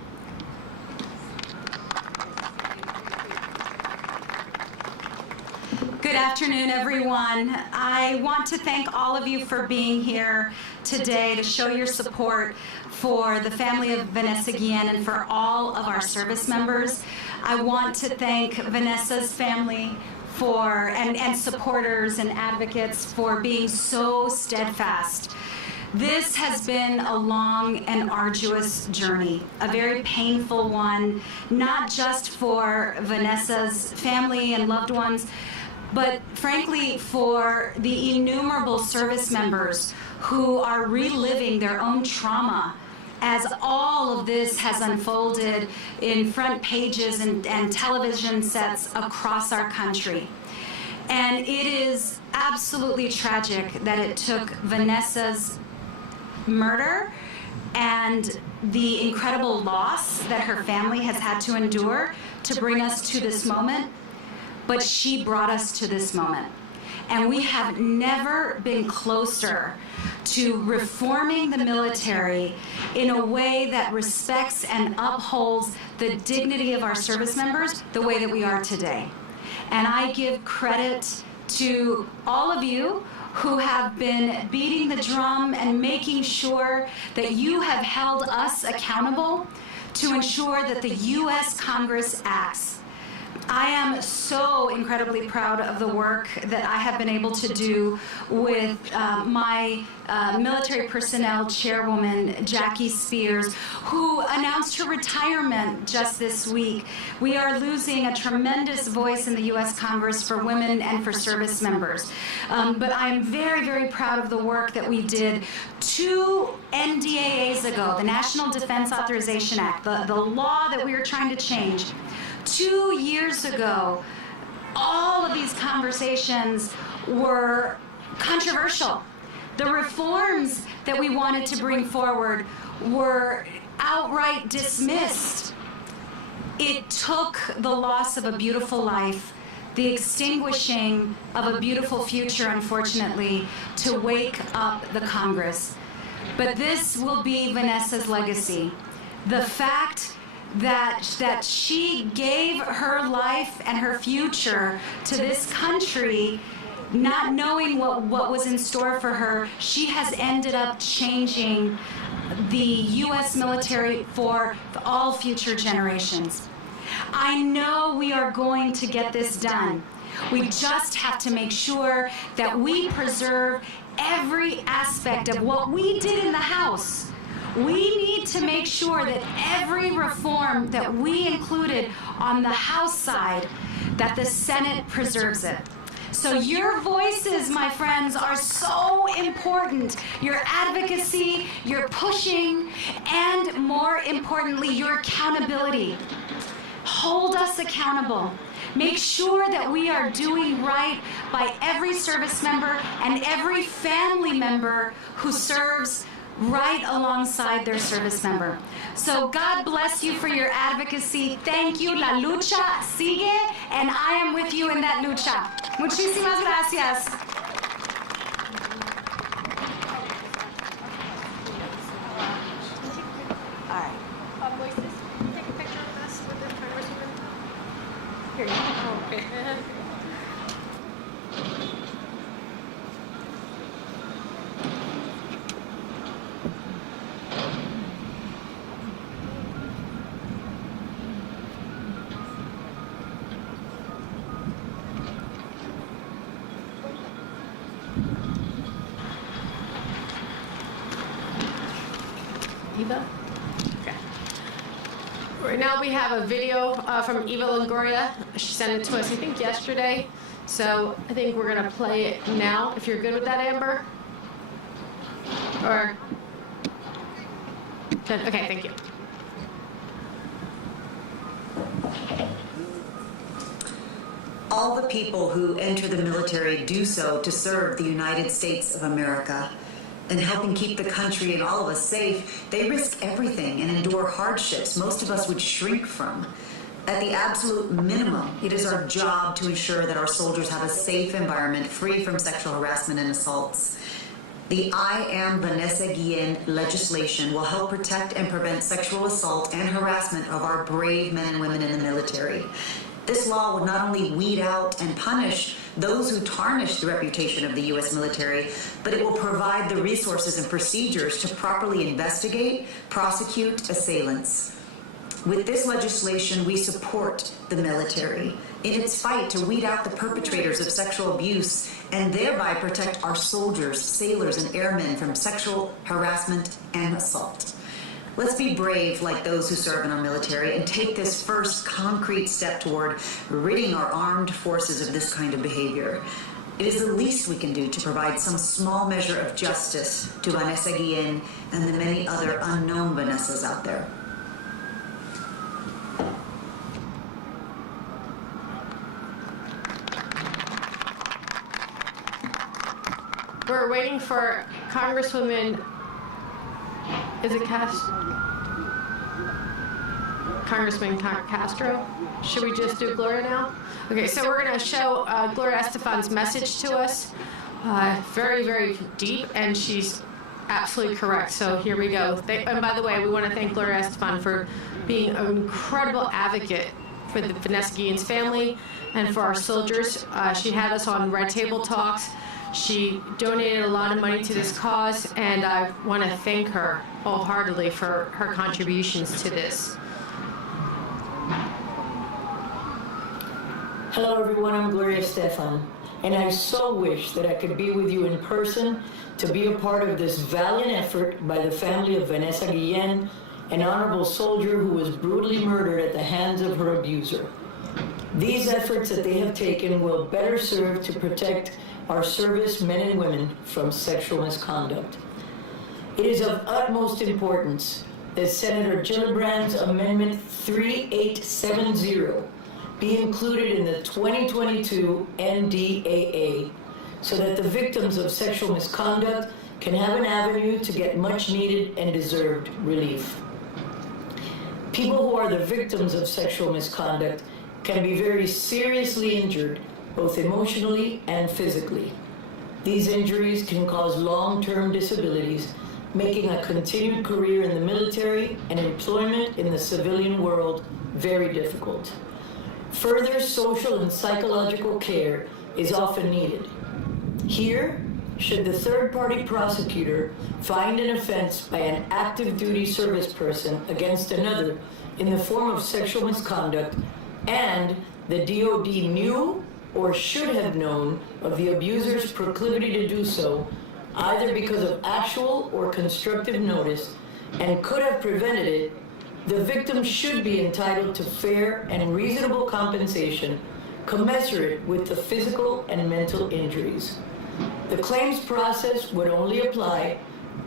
Good afternoon, everyone. I want to thank all of you for being here today to show your support for the family of Vanessa Guillen and for all of our service members. I want to thank Vanessa's family and supporters and advocates for being so steadfast. This has been a long and arduous journey, a very painful one, not just for Vanessa's family and loved ones, but frankly for the innumerable service members who are reliving their own trauma as all of this has unfolded in front pages and television sets across our country. And it is absolutely tragic that it took Vanessa's murder and the incredible loss that her family has had to endure to bring us to this moment, but she brought us to this moment. And we have never been closer to reforming the military in a way that respects and upholds the dignity of our service members the way that we are today. And I give credit to all of you who have been beating the drum and making sure that you have held us accountable to ensure that the U.S. Congress acts. I am so incredibly proud of the work that I have been able to do with my military personnel chairwoman, Jackie Speier, who announced her retirement just this week. We are losing a tremendous voice in the U.S. Congress for women and for service members. But I am very, very proud of the work that we did 2 NDAAs ago, the National Defense Authorization Act, the law that we are trying to change. 2 years ago, all of these conversations were controversial. The reforms that we wanted to bring forward were outright dismissed. It took the loss of a beautiful life, the extinguishing of a beautiful future, unfortunately, to wake up the Congress. But this will be Vanessa's legacy. The fact that she gave her life and her future to this country, not knowing what was in store for her, she has ended up changing the U.S. military for all future generations. I know we are going to get this done. We just have to make sure that we preserve every aspect of what we did in the House. We need to make sure that every reform that we included on the House side, that the Senate preserves it. So your voices, my friends, are so important. Your advocacy, your pushing, and more importantly, your accountability. Hold us accountable. Make sure that we are doing right by every service member and every family member who serves right alongside their service member. So God bless you for your advocacy. Thank you. La lucha sigue, and I am with you in that lucha. Muchísimas gracias. All right. Voices, can you take a picture of us with the congresswoman? Here you go. Oh, okay. Eva? Okay. Right now we have a video from Eva Longoria. She sent it to us, I think, yesterday. So I think we're going to play it now, if you're good with that, Amber. Or... Okay, thank you. All the people who enter the military do so to serve the United States of America. And helping keep the country and all of us safe, they risk everything and endure hardships most of us would shrink from. At the absolute minimum, it is our job to ensure that our soldiers have a safe environment free from sexual harassment and assaults. The I Am Vanessa Guillen legislation will help protect and prevent sexual assault and harassment of our brave men and women in the military. This law would not only weed out and punish those who tarnish the reputation of the U.S. military, but it will provide the resources and procedures to properly investigate, prosecute assailants. With this legislation, we support the military in its fight to weed out the perpetrators of sexual abuse and thereby protect our soldiers, sailors, and airmen from sexual harassment and assault. Let's be brave like those who serve in our military and take this first concrete step toward ridding our armed forces of this kind of behavior. It is the least we can do to provide some small measure of justice to Vanessa Guillen and the many other unknown Vanessas out there. We're waiting for Congresswoman Is it Congressman Castro? Should we just do Gloria now? Okay, so we're going to show Gloria Estefan's message to us. Very, very deep, and she's absolutely correct. So here we go. And by the way, we want to thank Gloria Estefan for being an incredible advocate for the Vanessa Guillen's family and for our soldiers. She had us on Red Table Talks. She donated a lot of money to this cause, and I want to thank her wholeheartedly for her contributions to this. Hello everyone, I'm Gloria Estefan, and I so wish that I could be with you in person to be a part of this valiant effort by the family of Vanessa Guillen, an honorable soldier who was brutally murdered at the hands of her abuser. These efforts that they have taken will better serve to protect our service men and women from sexual misconduct. It is of utmost importance that Senator Gillibrand's Amendment 3870 be included in the 2022 NDAA so that the victims of sexual misconduct can have an avenue to get much needed and deserved relief. People who are the victims of sexual misconduct can be very seriously injured, both emotionally and physically. These injuries can cause long-term disabilities, making a continued career in the military and employment in the civilian world very difficult. Further social and psychological care is often needed. Here, should the third-party prosecutor find an offense by an active duty service person against another in the form of sexual misconduct, and the DOD knew or should have known of the abuser's proclivity to do so, either because of actual or constructive notice, and could have prevented it, the victim should be entitled to fair and reasonable compensation commensurate with the physical and mental injuries. The claims process would only apply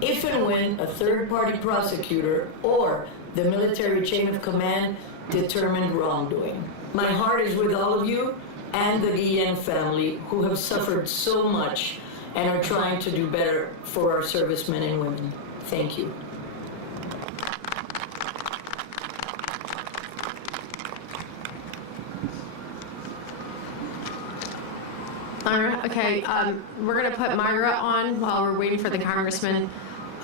if and when a third-party prosecutor or the military chain of command determined wrongdoing. My heart is with all of you and the Guillen family who have suffered so much and are trying to do better for our servicemen and women. Thank you. All right, okay, we're going to put Myra on while we're waiting for the Congressman.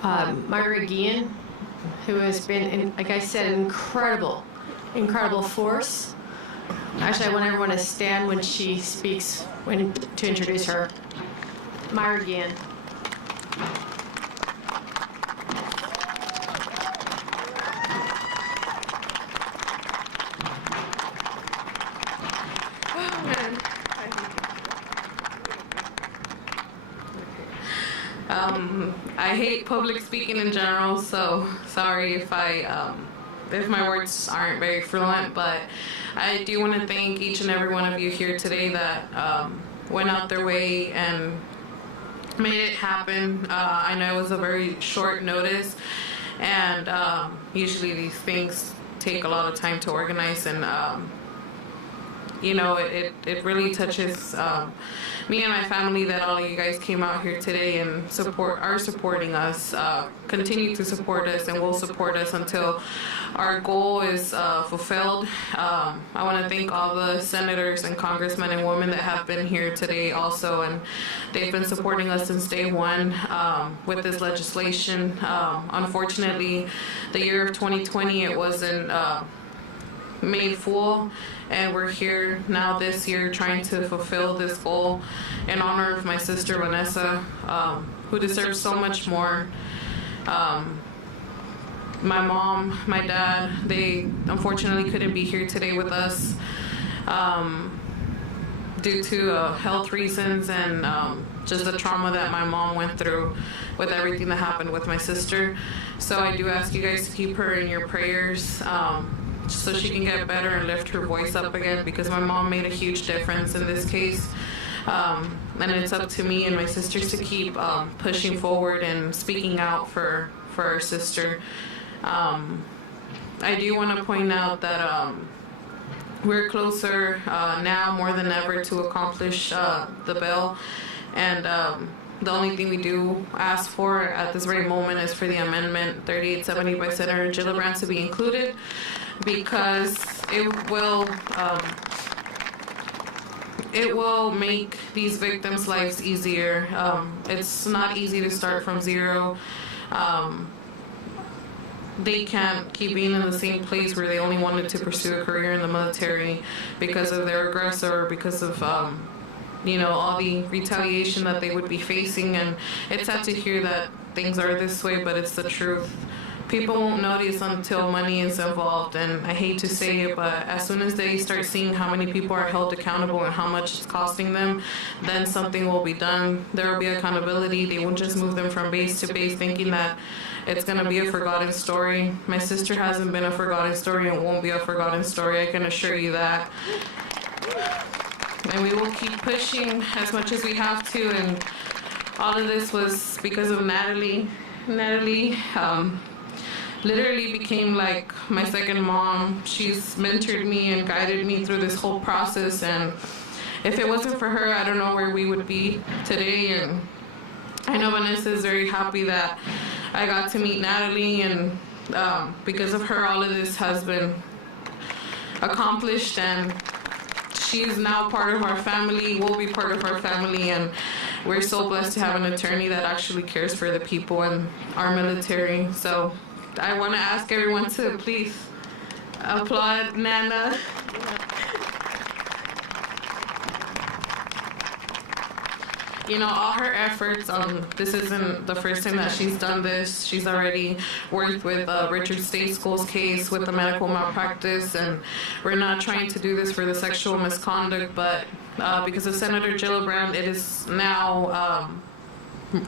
Myra Guillen, who has been, like I said, an incredible force. Actually, I want everyone to stand when she speaks, to introduce her. Myra Guillen. I hate public speaking in general, so sorry if if my words aren't very fluent, but I do want to thank each and every one of you here today that went out their way and made it happen. I know it was a very short notice, and usually these things take a lot of time to organize, and you know, it really touches me and my family that all of you guys came out here today and are supporting us, continue to support us, and will support us until our goal is fulfilled. I want to thank all the senators and congressmen and women that have been here today also, and they've been supporting us since day one with this legislation. Unfortunately, the year of 2020, it wasn't made full, and we're here now this year trying to fulfill this goal in honor of my sister Vanessa, who deserves so much more. My mom, my dad, they unfortunately couldn't be here today with us due to health reasons and just the trauma that my mom went through with everything that happened with my sister. So I do ask you guys to keep her in your prayers, so she can get better and lift her voice up again, because my mom made a huge difference in this case. And it's up to me and my sisters to keep pushing forward and speaking out for our sister. I do want to point out that we're closer now more than ever to accomplish the bill. And The only thing we do ask for at this very moment is for the amendment 3870 by Senator Gillibrand to be included, because it will make these victims' lives easier. It's not easy to start from zero. They can't keep being in the same place where they only wanted to pursue a career in the military because of their aggressor, because of all the retaliation that they would be facing. And it's sad to hear that things are this way, but it's the truth. People won't notice until money is involved, and I hate to say it, but as soon as they start seeing how many people are held accountable and how much it's costing them, then something will be done. There will be accountability. They won't just move them from base to base thinking that it's going to be a forgotten story. My sister hasn't been a forgotten story and won't be a forgotten story, I can assure you that. And we will keep pushing as much as we have to, and all of this was because of Natalie. Natalie literally became like my second mom. She's mentored me and guided me through this whole process, and if it wasn't for her, I don't know where we would be today. And I know Vanessa is very happy that I got to meet Natalie, and because of her, all of this has been accomplished, and she's now part of our family, will be part of our family, and we're so blessed to have an attorney that actually cares for the people in our military. So I want to ask everyone to please applaud Nana. All her efforts, this isn't the first time that she's done this. She's already worked with Richard State School's case with the medical malpractice, and we're not trying to do this for the sexual misconduct, but because of Senator Gillibrand, it is now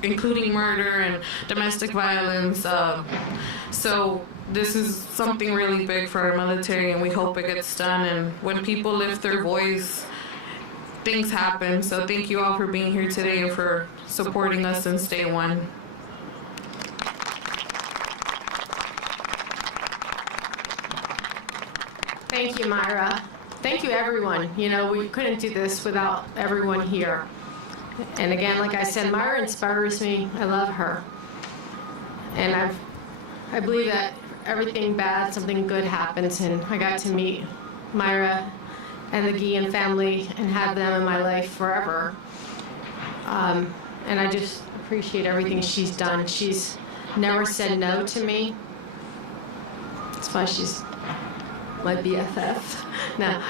including murder and domestic violence. So this is something really big for our military, and we hope it gets done. And when people lift their voice, things happen. So thank you all for being here today and for supporting us since day one. Thank you, Myra. Thank you, everyone. We couldn't do this without everyone here. And again, like I said, Myra inspires me. I love her. And I believe that everything bad, something good happens, and I got to meet Myra and the Guillen family and have them in my life forever. And I just appreciate everything she's done. She's never said no to me. That's why she's my BFF. No.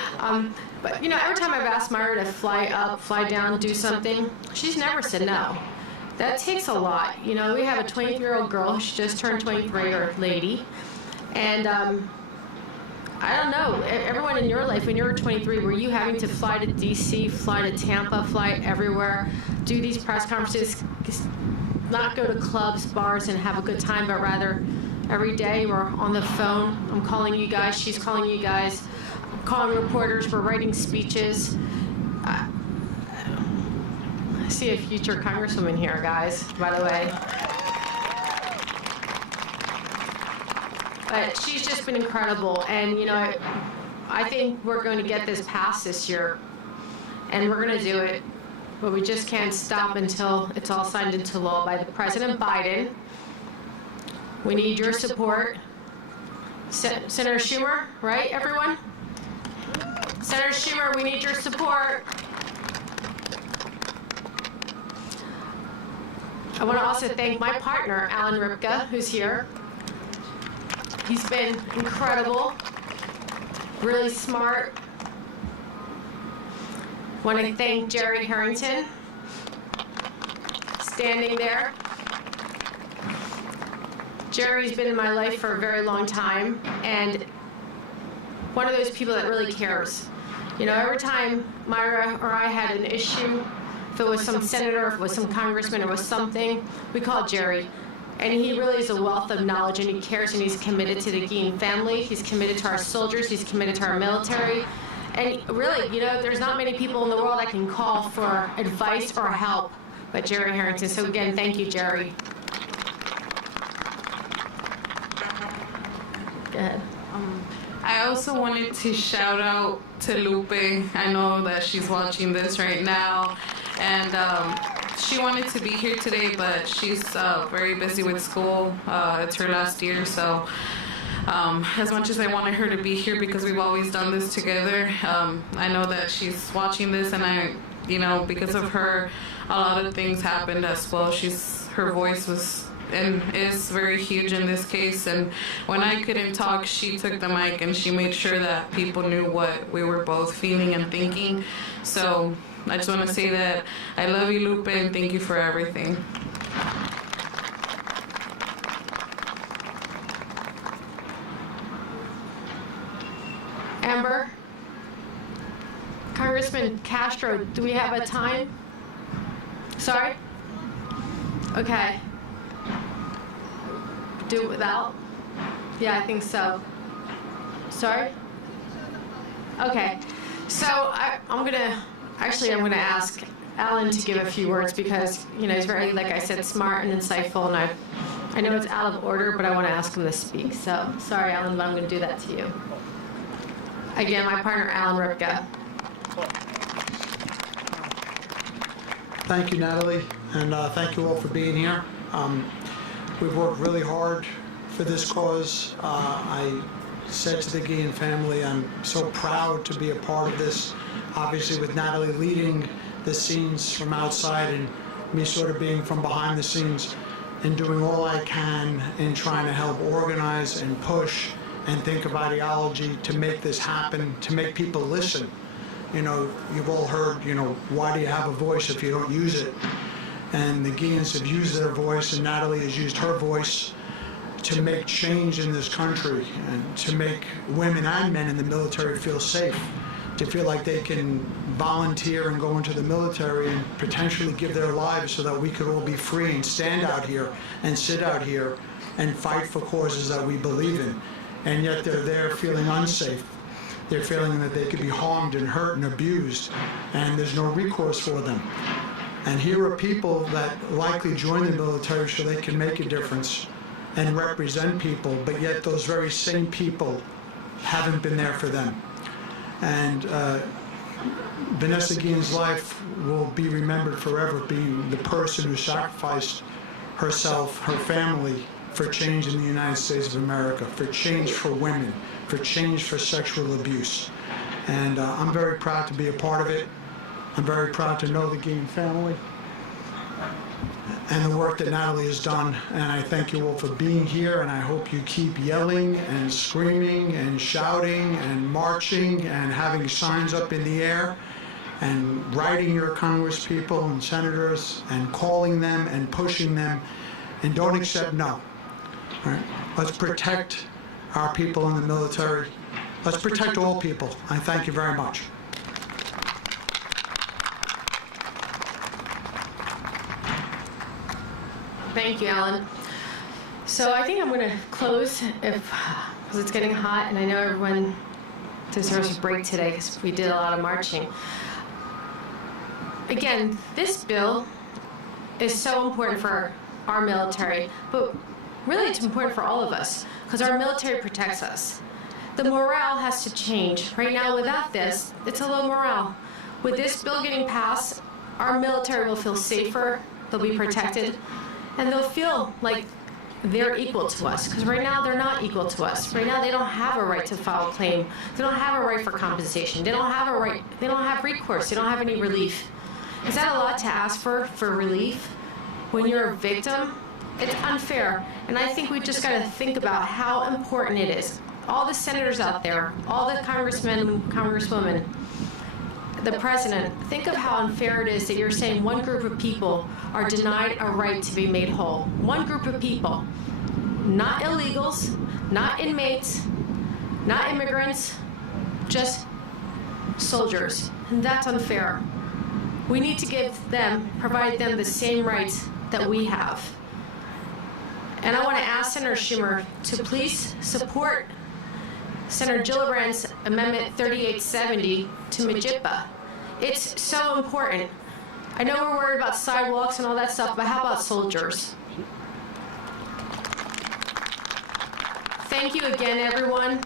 But every time I've asked Myra to fly up, fly down, do something, she's never said no. That takes a lot. We have a 23-year-old girl. She just turned 23, or lady. And I don't know, everyone in your life, when you were 23, were you having to fly to DC, fly to Tampa, fly everywhere, do these press conferences, not go to clubs, bars, and have a good time, but rather every day we're on the phone. I'm calling you guys, she's calling you guys, calling reporters, we're writing speeches. I see a future congresswoman here, guys, by the way. But she's just been incredible, and I think we're going to get this passed this year, and we're going to do it, but we just can't stop until it's all signed into law by the President Biden. We need your support. Senator Schumer, right, everyone? Senator Schumer, we need your support. I want to also thank my partner, Alan Ripka, who's here. He's been incredible, really smart. I want to thank Jerry Harrington, standing there. Jerry's been in my life for a very long time, and one of those people that really cares. Every time Myra or I had an issue, if it was some senator, if it was some congressman, or it was something, we called Jerry. And he really is a wealth of knowledge, and he cares, and he's committed to the Guillen family. He's committed to our soldiers. He's committed to our military. And really, there's not many people in the world I can call for advice or help but Jerry Harrington. So again, thank you, Jerry. Go ahead. I also wanted to shout out to Lupe. I know that she's watching this right now. And she wanted to be here today, but she's very busy with school. It's her last year, so as much as I wanted her to be here because we've always done this together, I know that she's watching this, and because of her, a lot of things happened as well. Her voice was and is very huge in this case, and when I couldn't talk, she took the mic and she made sure that people knew what we were both feeling and thinking. So I just want to say that I love you, Lupe, and thank you for everything. Amber? Congressman Castro, do we have a time? Sorry? Okay. Do it without? Yeah, I think so. Sorry? Okay. So I'm gonna ask Alan to give a few words because, he's very, like I said, smart and insightful, and I know it's out of order, but I want to ask him to speak. So, sorry, Alan, but I'm going to do that to you. Again, my partner, Alan Ripka. Thank you, Natalie, and thank you all for being here. We've worked really hard for this cause. I said to the Guillen family, I'm so proud to be a part of this, obviously with Natalie leading the scenes from outside and me sort of being from behind the scenes and doing all I can in trying to help organize and push and think of ideology to make this happen, to make people listen. You've all heard, why do you have a voice if you don't use it? And the Guillens have used their voice, and Natalie has used her voice to make change in this country and to make women and men in the military feel safe, to feel like they can volunteer and go into the military and potentially give their lives so that we could all be free and stand out here and sit out here and fight for causes that we believe in. And yet they're there feeling unsafe. They're feeling that they could be harmed and hurt and abused, and there's no recourse for them. And here are people that likely join the military so they can make a difference and represent people, but yet those very same people haven't been there for them. And Vanessa Guillen's life will be remembered forever, being the person who sacrificed herself, her family, for change in the United States of America, for change for women, for change for sexual abuse. And I'm very proud to be a part of it. I'm very proud to know the Guillen family and the work that Natalie has done. And I thank you all for being here, and I hope you keep yelling and screaming and shouting and marching and having signs up in the air and writing your congresspeople and senators and calling them and pushing them, and don't accept no. All right? Let's protect our people in the military. Let's protect all people. I thank you very much. Thank you, Alan. So I think I'm going to close because it's getting hot, and I know everyone deserves a break today because we did a lot of marching. Again, this bill is so important for our military, but really it's important for all of us because our military protects us. The morale has to change. Right now, without this, it's a low morale. With this bill getting passed, our military will feel safer, they'll be protected, and they'll feel like they're equal to us, because right now they're not equal to us. Right now they don't have a right to file a claim. They don't have a right for compensation. They don't have a right, they don't have recourse. They don't have any relief. Is that a lot to ask for relief when you're a victim? It's unfair, and I think we just got to think about how important it is. All the senators out there, all the congressmen, congresswomen, the president, think of how unfair it is that you're saying one group of people are denied a right to be made whole. One group of people, not illegals, not inmates, not immigrants, just soldiers, and that's unfair. We need to provide them the same rights that we have. And I want to ask Senator Schumer to please support Senator Gillibrand's Amendment 3870 to MJPA. It's so important. I know we're worried about sidewalks and all that stuff, but how about soldiers? Thank you again, everyone.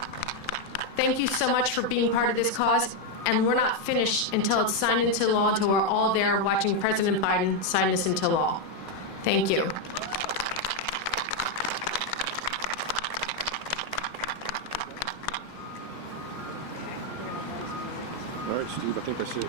Thank you so much for being part of this cause. and we're not finished until it's signed into law, until we're all there watching President Biden sign this into law. Thank you. All right, Steve, I think that's it.